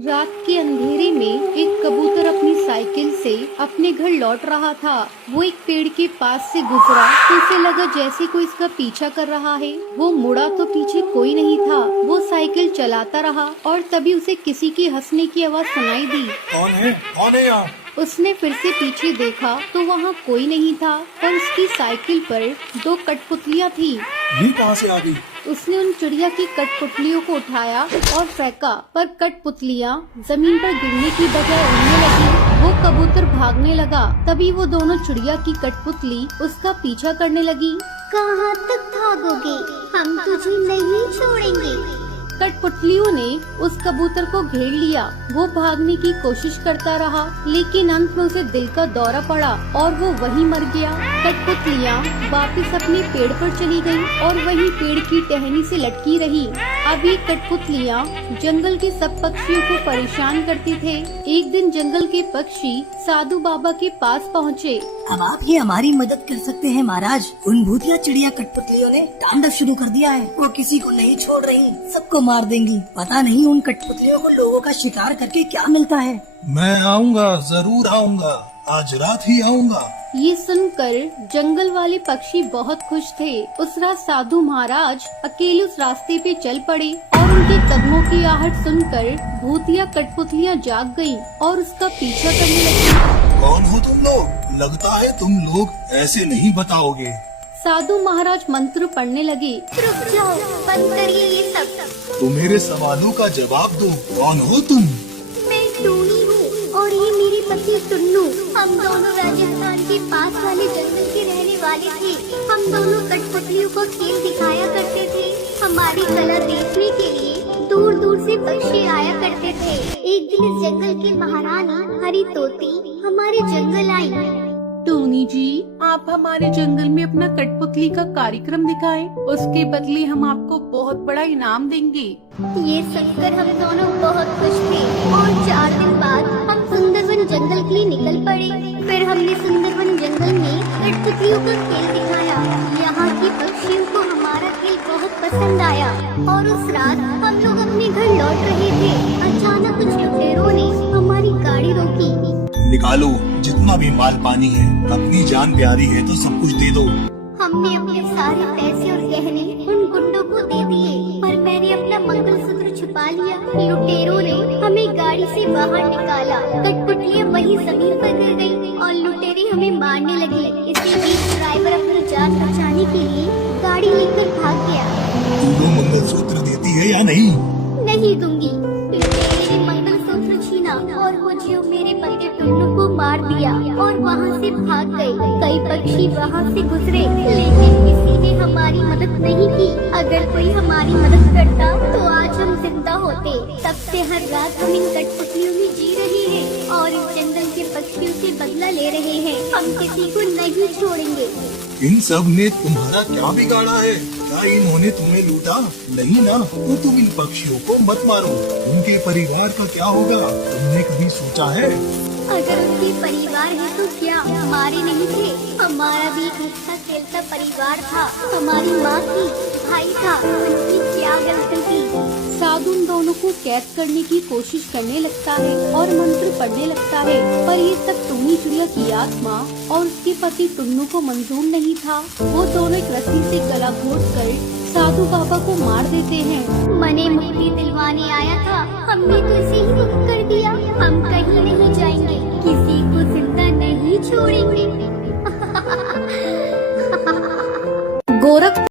रात के अंधेरे में एक कबूतर अपनी साइकिल से अपने घर लौट रहा था। वो एक पेड़ के पास से गुजरा तो उसे लगा जैसे कोई इसका पीछा कर रहा है। वो मुड़ा तो पीछे कोई नहीं था। वो साइकिल चलाता रहा और तभी उसे किसी की हंसने की आवाज सुनाई दी। कौन है? कौन है यहाँ? उसने फिर से पीछे देखा तो वहाँ कोई नहीं था, पर उसकी साइकिल पर दो कठपुतलियाँ थी। ये कहाँ से आ गई? उसने उन चिड़िया की कठपुतलियों को उठाया और फेंका, पर कठपुतलियाँ जमीन पर गिरने की बजाय उड़ने लगी। वो कबूतर भागने लगा। तभी वो दोनों चिड़िया की कठपुतली उसका पीछा करने लगी। कहाँ तक भागोगे? हम तुझे नहीं छोड़ेंगे। कठपुतलियों ने उस कबूतर को घेर लिया। वो भागने की कोशिश करता रहा, लेकिन अंत में उसे दिल का दौरा पड़ा और वो वहीं मर गया। कठपुतलियाँ वापस अपने पेड़ पर चली गईं और वहीं पेड़ की टहनी से लटकी रही। अब ये कठपुतलियाँ जंगल के सब पक्षियों को परेशान करते थे। एक दिन जंगल के पक्षी साधु बाबा के पास पहुँचे। अब आप ही हमारी मदद कर सकते हैं महाराज। उन भूतिया चिड़िया कठपुतलियों ने तांडव शुरू कर दिया है। वो किसी को नहीं छोड़ रही, सबको मार देंगी। पता नहीं उन कठपुतलियों को लोगों का शिकार करके क्या मिलता है। मैं आऊँगा, जरूर आऊँगा। आज रात ही आऊँगा। ये सुनकर जंगल वाले पक्षी बहुत खुश थे। उस रात साधु महाराज अकेले उस रास्ते पे चल पड़े और उनके कदमों की आहट सुनकर भूतिया कठपुतलियाँ जाग गईं और उसका पीछा करने लगी। कौन हो तुम लोग? लगता है तुम लोग ऐसे नहीं बताओगे। साधु महाराज मंत्र पढ़ने लगे। रुक जाओ, बंद करिए ये सब। तो मेरे सवालों का जवाब दो। कौन हो तुम? मैं टूनी हूँ और ये मेरे पति टुन्नू। हम दोनों राजस्थान के पास वाले जंगल के रहने वाले थे। हम दोनों कठपुतलियों को खेल दिखाया करते थे। हमारी कला देखने के लिए दूर दूर से पक्षी आया करते थे। एक दिन इस जंगल की महारानी हरी तोती हमारे जंगल आई। टोनी जी, आप हमारे जंगल में अपना कठपुतली का कार्यक्रम दिखाएं। उसके बदले हम आपको बहुत बड़ा इनाम देंगे। ये सुनकर हम दोनों बहुत खुश थे और 4 दिन बाद हम सुंदरवन जंगल के लिए निकल पड़े। फिर हमने सुंदरवन जंगल में कठपुतलियों का खेल दिखाया। यहाँ के पक्षियों को हमारा खेल बहुत पसंद आया और उस रात हम लोग अपने घर लौट रहे थे। अचानक कुछ लुटेरों ने हमारी गाड़ी रोकी। निकालो जितना भी माल पानी है। अपनी जान प्यारी है तो सब कुछ दे दो। हमने अपने सारे पैसे और गहने उन गुंडों को दे दिए, पर मैंने अपना मंगलसूत्र छुपा लिया। लुटेरों ने हमें गाड़ी से बाहर निकाला। कठपुतलियाँ वहीं जमीन पर गिर गयी और लुटेरे हमें मारने लगे। इसी बीच ड्राइवर अपनी जान बचाने के लिए गाड़ी लेकर भाग गया। तुम मंगलसूत्र देती है या नहीं? नहीं दूंगी। लुटेरे ने मंगलसूत्र छीना और मुझे और मेरे पति टुन्नू को मार दिया और वहाँ से भाग गए। कई पक्षी वहाँ से गुजरे, लेकिन किसी ने हमारी मदद नहीं की। अगर कोई हमारी मदद करता तो आज हम जिंदा होते। तब से हर रात हम इन कठपुतलियों में जी रहे हैं और इस जंगल के पक्षियों से बदला ले रहे हैं। हम किसी को नहीं छोड़ेंगे। इन सब ने तुम्हारा क्या बिगाड़ा है? क्या इन्होंने तुम्हें लूटा? नहीं ना, तो तुम इन पक्षियों को मत मारो। उनके परिवार का क्या होगा? तुमने कभी सोचा है? अगर उनके परिवार है तो क्या हमारे नहीं थे? हमारा भी एक हंसता खेलता परिवार था। हमारी माँ थी, भाई था, उनकी क्या गलती थी? साधु उन दोनों को कैद करने की कोशिश करने लगता है और मंत्र पढ़ने लगता है, पर ये सब टूनी चिड़िया की आत्मा और उसके पति टुन्नू को मंजूर नहीं था। वो दोनों एक रस्सी से गला घोट कर साधु बाबा को मार देते हैं। मने मुक्ति दिलवाने आया था, हमने तो इसे ही मुक्त कर दिया। हम कहीं नहीं जाएंगे, किसी को जिंदा नहीं छोड़ेंगे। गोरख